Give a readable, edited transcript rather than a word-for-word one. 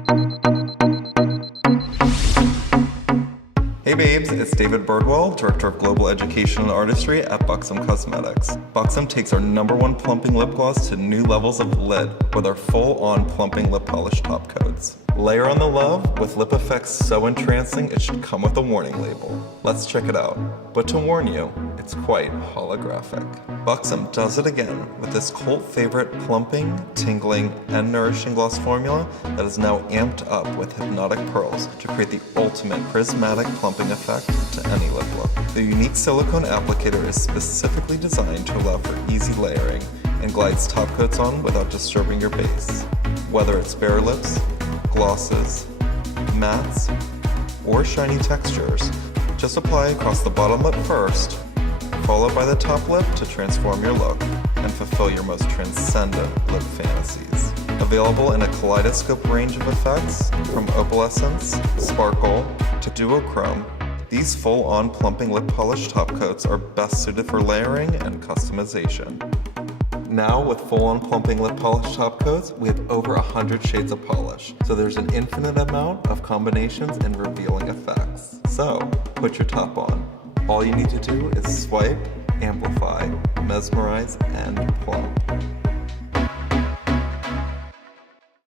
Hey babes, it's David Birdwell, Director of Global Education and Artistry at Buxom Cosmetics. Buxom takes our #1 plumping lip gloss to new levels of lit with our full-on plumping lip polish top coats. Layer on the love with lip effects so entrancing it should come with a warning label. Let's check it out. But to warn you, it's quite holographic. Buxom does it again with this cult favorite plumping, tingling, and nourishing gloss formula that is now amped up with hypnotic pearls to create the ultimate prismatic plumping effect to any lip look. The unique silicone applicator is specifically designed to allow for easy layering and glides top coats on without disturbing your base. Whether it's bare lips, glosses, mattes, or shiny textures, just apply across the bottom lip first, followed by the top lip to transform your look and fulfill your most transcendent lip fantasies. Available in a kaleidoscope range of effects, from opalescence, sparkle, to duochrome, these full-on plumping lip polish top coats are best suited for layering and customization. Now, with full-on plumping lip polish top coats, we have over 100 shades of polish, so there's an infinite amount of combinations and revealing effects. So, put your top on. All you need to do is swipe, amplify, mesmerize, and plump.